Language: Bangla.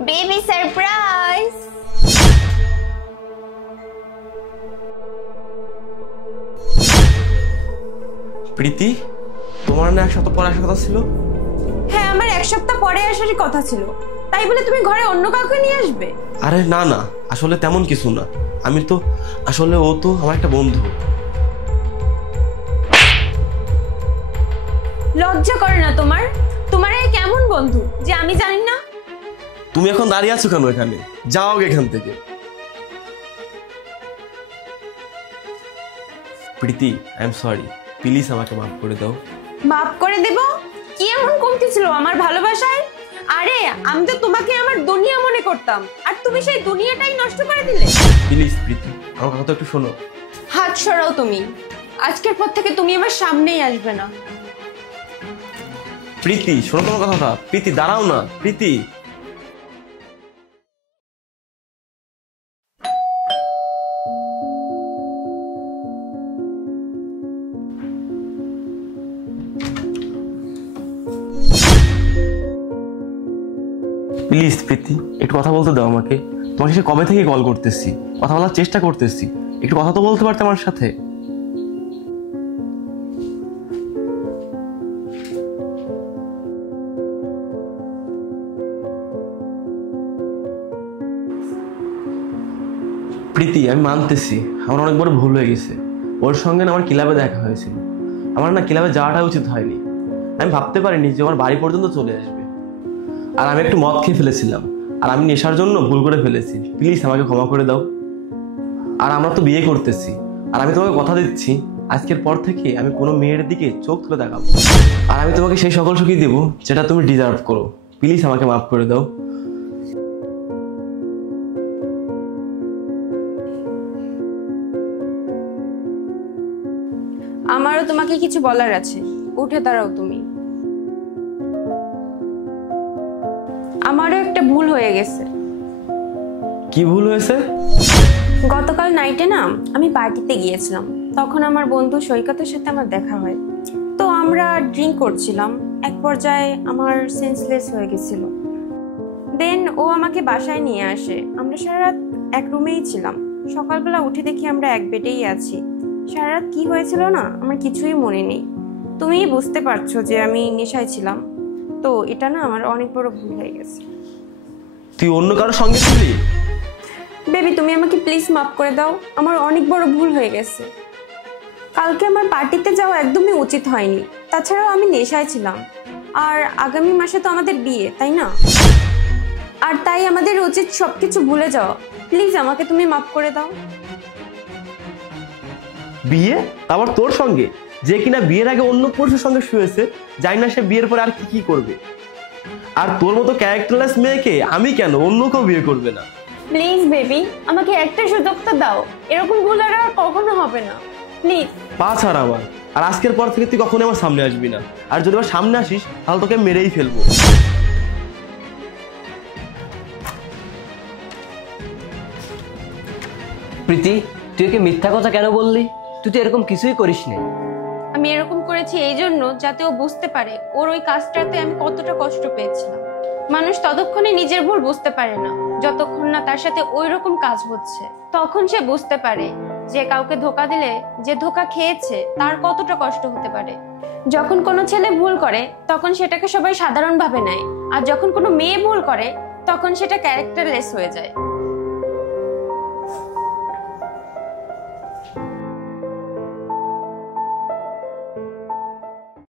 Baby surprise. প্রীতি, তোমার না এক সপ্তাহ পরে আসার কথা ছিল? হ্যাঁ, আমার এক সপ্তাহ পরে আসারই কথা ছিল। তাই বলে তুমি ঘরে অন্য কাউকে নিয়ে আসবে? আরে না না, আসলে তেমন কিছু না। আমি তো আসলে ও তো আমার একটা বন্ধু। লজ্জা করে না তোমার? তোমার এই কেমন বন্ধু যে আমি জানি না? তুমি এখন দাঁড়িয়ে আছো কেন এখানে? যাও এখান থেকে। প্রীতি, আই এম সরি, প্লিজ আমাকে মাফ করে দাও। মাফ করে দেব? কি এমন কমতি ছিল আমার ভালোবাসায়? আরে আমি তো তোমাকে আমার দুনিয়া মনে করতাম, আর তুমি সেই দুনিয়াটাই নষ্ট করে দিলে। প্লিজ প্রীতি, আমার কথা তো একটু শোনো। হাত সরাও তুমি। আজকের পর থেকে তুমি আমার সামনেই আসবে না। প্রীতি, শোনো তোমার কথাটা। প্রীতি, দাঁড়াও না প্রীতি। প্লিজ প্রীতি, একটু কথা বলতে দাও আমাকে। তোমার সাথে কবে থেকে কল করতেছি, কথা বলার চেষ্টা করতেছি, একটু কথা তো বলতে পারতে আমার সাথে। প্রীতি, আমি মানতেছি আমার অনেক বড় ভুল হয়ে গেছে। ওর সঙ্গে না আমার ক্লাবে দেখা হয়েছিল। আমার না ক্লাবে যাওয়াটা উচিত হয়নি। আমি ভাবতে পারিনি যে আমার বাড়ি পর্যন্ত চলে আসবে। আর আমি একটু মদ খেয়ে ফেলেছিলাম, আর আমি নেশার জন্য ভুল করে ফেলেছি। প্লিজ আমাকে ক্ষমা করে দাও। আর আমরা তো বিয়ে করতেছি, আর আমি তোমাকে কথা দিচ্ছি আজকের পর থেকে আমি কোনো মেয়ের দিকে চোখ তুলে দেখাবো। আর আমি তোমাকে সেই সকল সুখী দেবো যেটা তুমি ডিজার্ভ করো। প্লিজ আমাকে মাফ করে দাও। আমারও তোমাকে কিছু বলার আছে। উঠে দাঁড়াও তুমি। আমারও একটা ভুল হয়ে গেছে। কি ভুল হয়েছে? গতকাল নাইটে না আমি পার্টিতে গিয়েছিলাম। তখন আমার বন্ধু সৈকতের সাথে আমার দেখা হয়। তো আমরা ড্রিঙ্ক করছিলাম। এক পর্যায়ে আমার সেন্সলেস হয়ে গেছিল। দেন ও আমাকে বাসায় নিয়ে আসে। আমরা সারা রাত এক রুমেই ছিলাম। সকালবেলা উঠে দেখি আমরা এক বেডেই আছি। সারা রাত কি হয়েছিল না আমার কিছুই মনে নেই। তুমিই বুঝতে পারছো যে আমি নেশায় ছিলাম। তো এটা না আমার অনেক বড় ভুল হয়ে গেছে। তুই অন্য কারোর সঙ্গে ছিলি? বেবি, তুমি আমাকে প্লিজ মাফ করে দাও। আমার অনেক বড় ভুল হয়ে গেছে। কালকে আমার পার্টিতে যাওয়া একদমই উচিত হয়নি। তাছাড়াও আমি নেশায় ছিলাম। আর আগামী মাসে তো আমাদের বিয়ে, তাই না? আর তাই আমাদের উচিত সবকিছু ভুলে যাওয়া। প্লিজ আমাকে তুমি মাফ করে দাও। বিয়ে? আবার তোর সঙ্গে, যে কিনা বিয়ের আগে অন্য পুরুষের সঙ্গে শুয়েছে। জানি না সে বিয়ের পরে আর কি কি করবে। আর তোর মতো ক্যারেক্টারলেস মেয়েকে আমি কেন, অন্য কেউ বিয়ে করবে না। প্লিজ বেবি, আমাকে একটা সুযোগ তো দাও। এরকম ভুল আর কখনো হবে না। প্লিজ। পা ছাড় আমার। আর আজকের পর থেকে তুই কখনো আমার সামনে আসবি না। আর যদি আমার সামনে আসিস তাহলে তোকে মেরেই ফেলবো। প্রীতি, তুই ওকে মিথ্যা কথা কেন বললি? তুই তো এরকম কিছুই করিস না। আমি এরকম করেছি এই জন্য যাতে ও বুঝতে পারে ওর ওই কাজটাতে আমি কতটা কষ্ট পেয়েছিলাম। মানুষ ততক্ষণে নিজের ভুল বুঝতে পারে না যতক্ষণ না তার সাথে ওই রকম কাজ হচ্ছে। তখন সে বুঝতে পারে যে কাউকে ধোকা দিলে যে ধোকা খেয়েছে তার কতটা কষ্ট হতে পারে। যখন কোনো ছেলে ভুল করে তখন সেটাকে সবাই সাধারণভাবে নেয়, আর যখন কোনো মেয়ে ভুল করে তখন সেটা ক্যারেক্টারলেস হয়ে যায়।